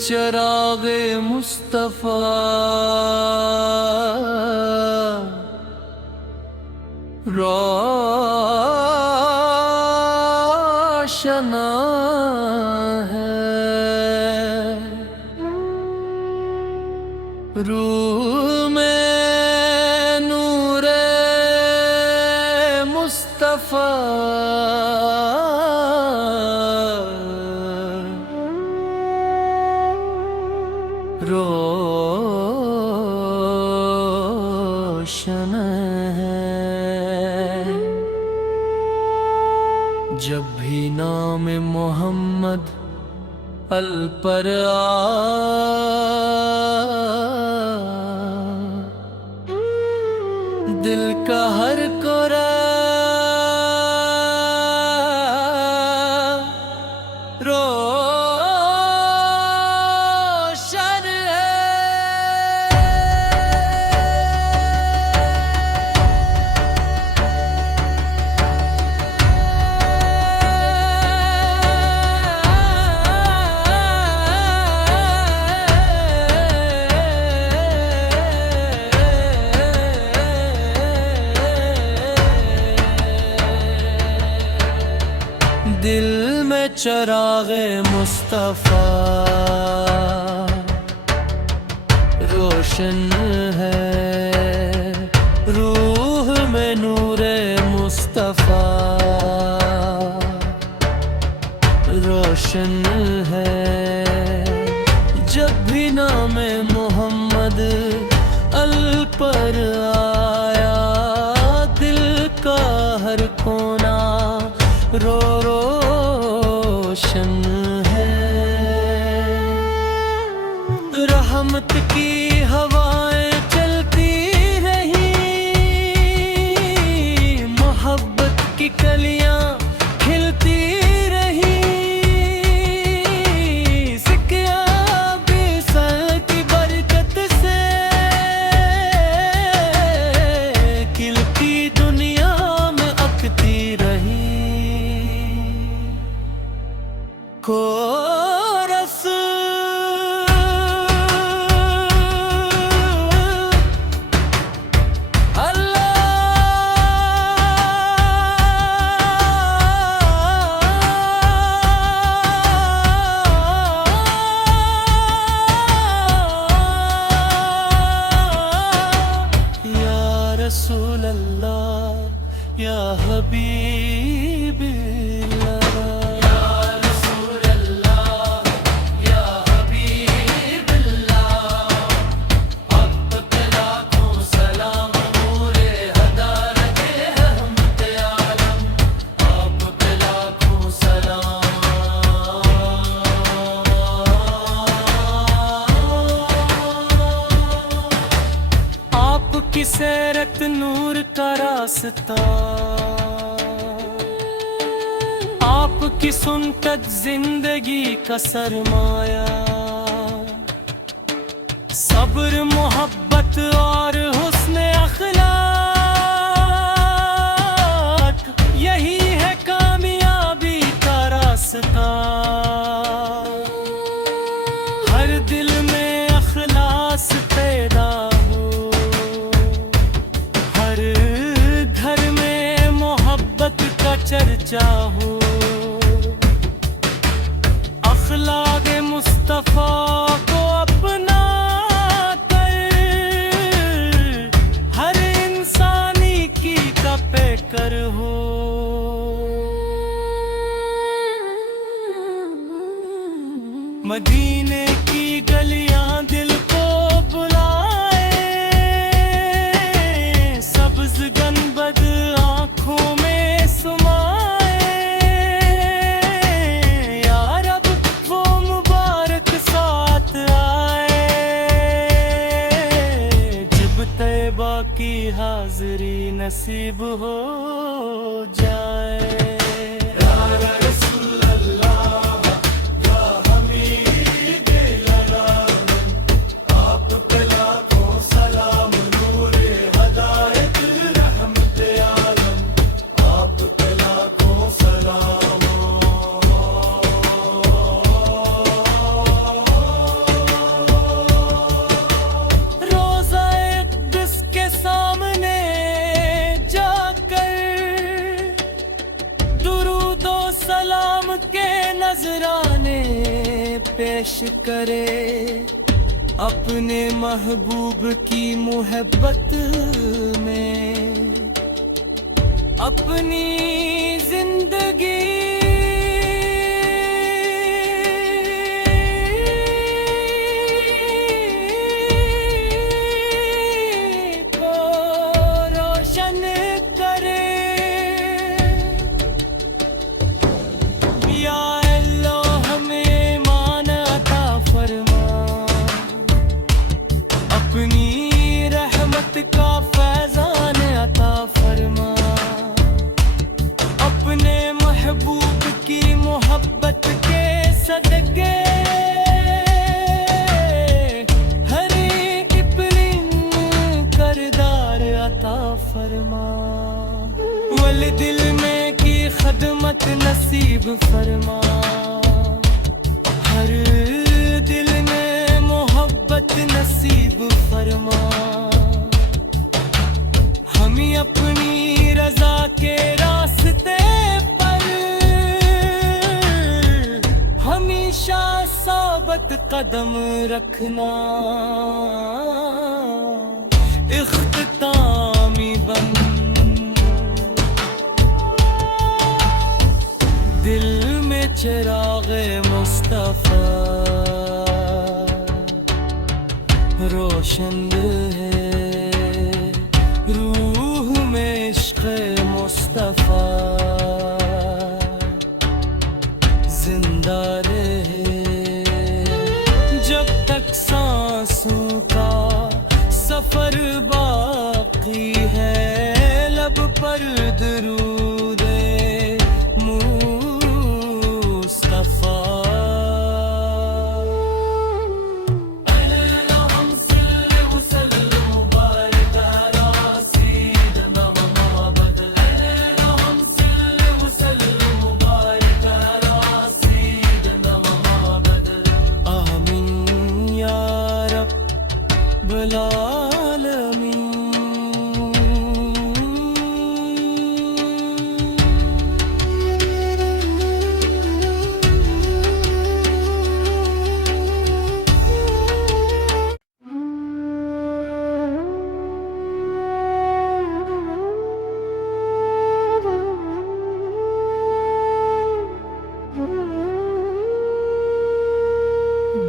चरागे मुस्तफा रोशना है। रूह में नूरे मुस्तफा रोशन है। जब भी नाम मोहम्मद अल पर दिल का हर कोरा रोशन है। दिल में चरागे मुस्तफा रोशन है। रूह में नूरे मुस्तफा रोशन है। जब भी नाम मोहम्मद अल पर आया दिल का हर कोना रोशन है। रहमत की हवाएं चलती रही, मोहब्बत की कलियां खिलती रही। सिकिया भी सर की बरकत से खिलती दुनिया में अकती रही। कोरस या रसूल अल्लाह या हबीब की सैरत नूर का रास्ता, आपकी सुनत जिंदगी का सरमाया। सब्र मोहब्बत और हुस्न अखलाक यही है कामयाबी का रास्ता। हर दिल में अखलास पैदा चर्चा हो। अखलाक़े मुस्तफ़ा को अपना कर हर इंसानी की कपे कर हो। मदीने की गलियां दिल को बुलाए, सब्ज़ गनबद आँखों में की हाज़री नसीब हो जाए। या रसूल अल्लाह या हमीद आप पे लाखों सलाम। नूरे हदायत रहमत आलम आप पे लाखों सलाम। पेश करे अपने महबूब की मोहब्बत में अपनी जिंदगी को रोशन करे। या अल्लाह हमें ईमान अता फरमा, अपनी रहमत का फैजान अता फरमा, अपने महबूब की मोहब्बत के सदके हर इब्लिन करदार अता फरमा। वल दिल में की खदमत नसीब फरमा, हर दिल में मोहब्बत नसीब फरमा। हम अपनी रजा के रास्ते पर हमेशा साबित कदम रखना। इख्तितामी बन दिल में चिराग़े मुस्तफ़ा रोशन है, रूह में इश्क़ मुस्तफ़ा जिंदा रहे। जब तक सांसों का सफर बाकी है, लब पर दरूद मुस्तफ़ा।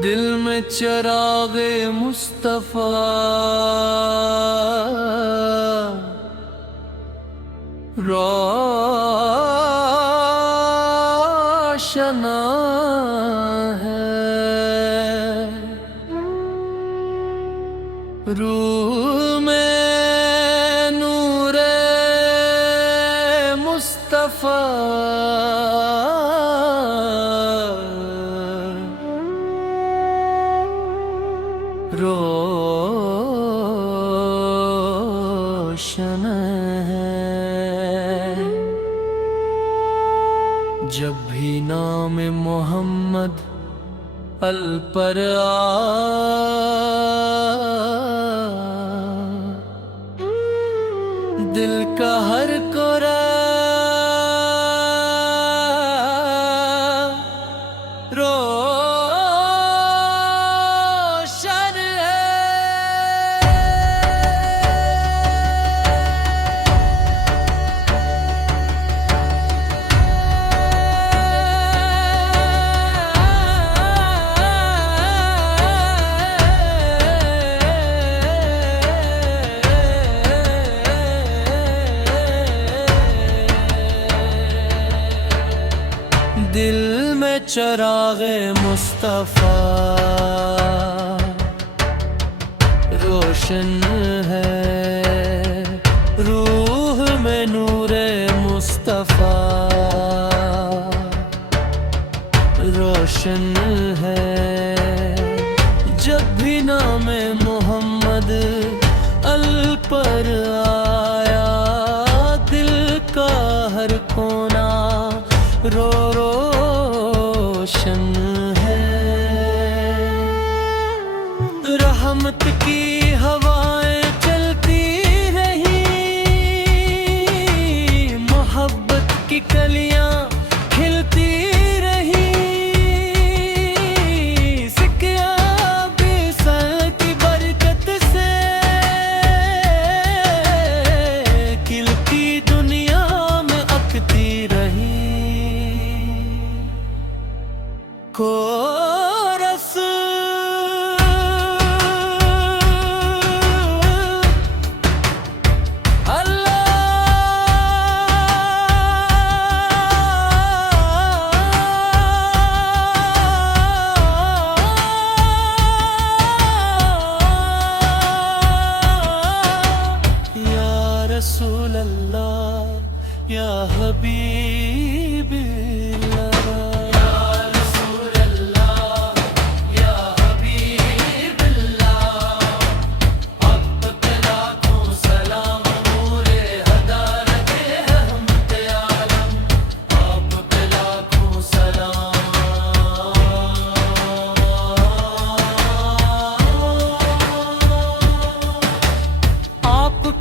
दिल में चिराग़े मुस्तफ़ा रोशना है, रूह में नूरे मुस्तफ़ा रोशन है। जब भी नाम मोहम्मद अल पर दिल का हर कोरा रोशन है। दिल में चिराग़े मुस्तफ़ा रोशन है, रूह में नूरे मुस्तफ़ा रोशन है। जब भी नाम मोहम्मद अल पर आया, दिल का हर कोना रोशन है। रहमत की हवाएं चलती रही, मोहब्बत की कलियां खिलती रही।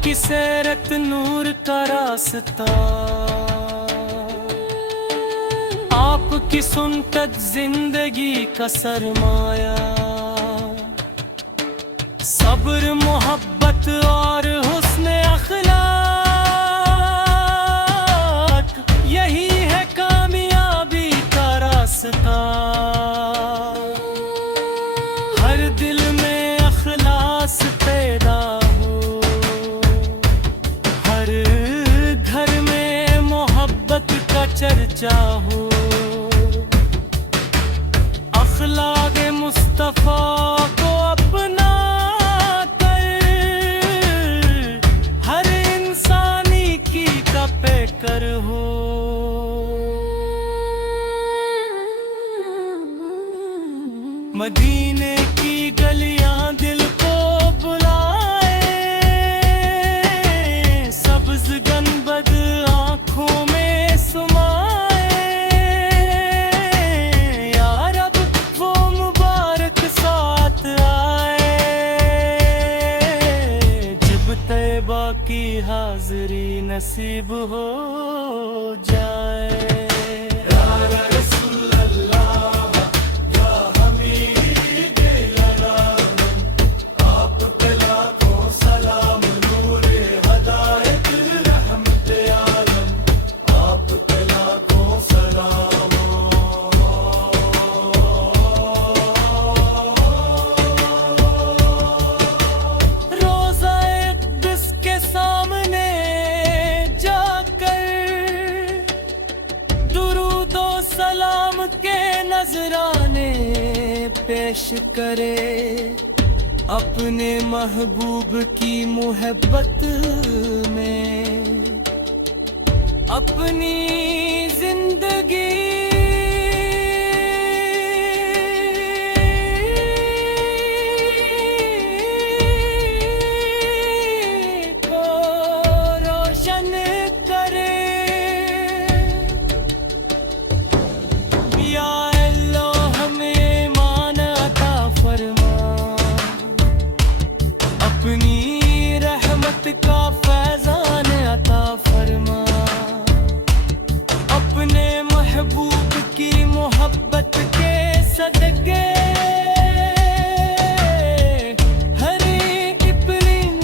आपकी सैरत नूर का रास्ता, आपकी सुनत जिंदगी का सरमाया, सब्र मोहब्बत और हुस्न अखलाक, यही है कामयाबी का रास्ता। हर दिल में अखलास पैदा हो, हर घर में मोहब्बत का चर्चा हो, अखलाक मुस्तफा को अपना कर हर इंसानी की कपे कर हो। मदीने की गलियां दिल को बुलाए, सब्ज गनबद आँखों में समाए, या रब वो मुबारक साथ आए, जब तैबा की हाज़री नसीब हो जाए। सलाम के नजराने पेश करे, अपने महबूब की मोहब्बत में अपनी जिंदगी को रोशन करे। अपनी रहमत का फैजान अता फरमा, अपने महबूब की मोहब्बत के सदके हर इब्रिन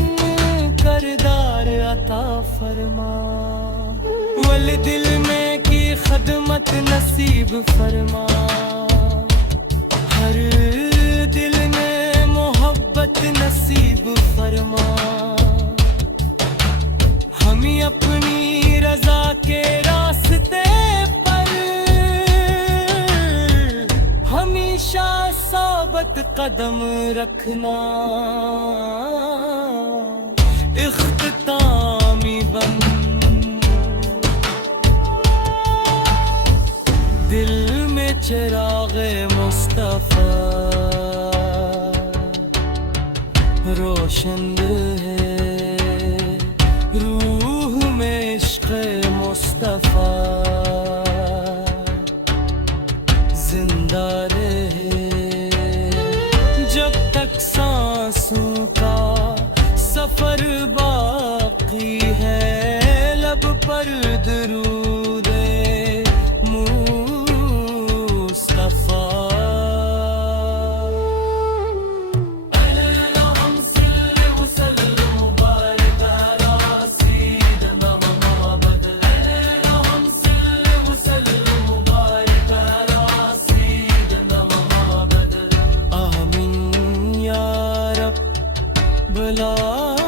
करदार अता फरमा। वल दिल में की खदमत नसीब फरमा, हर दिल में मोहब्बत नसीब फरमा। हम अपनी रजा के रास्ते पर हमेशा साबित कदम रखना, इख्तितामी बन दिल में चिराग़े मुस्तफा रोशन है, रूह में इश्क़ मुस्तफा जिंदा रहे, जब तक सांसों का सफर बाकी है, लब पर दरूद मुस्तफा। आमीन या रब्बल आलमीन।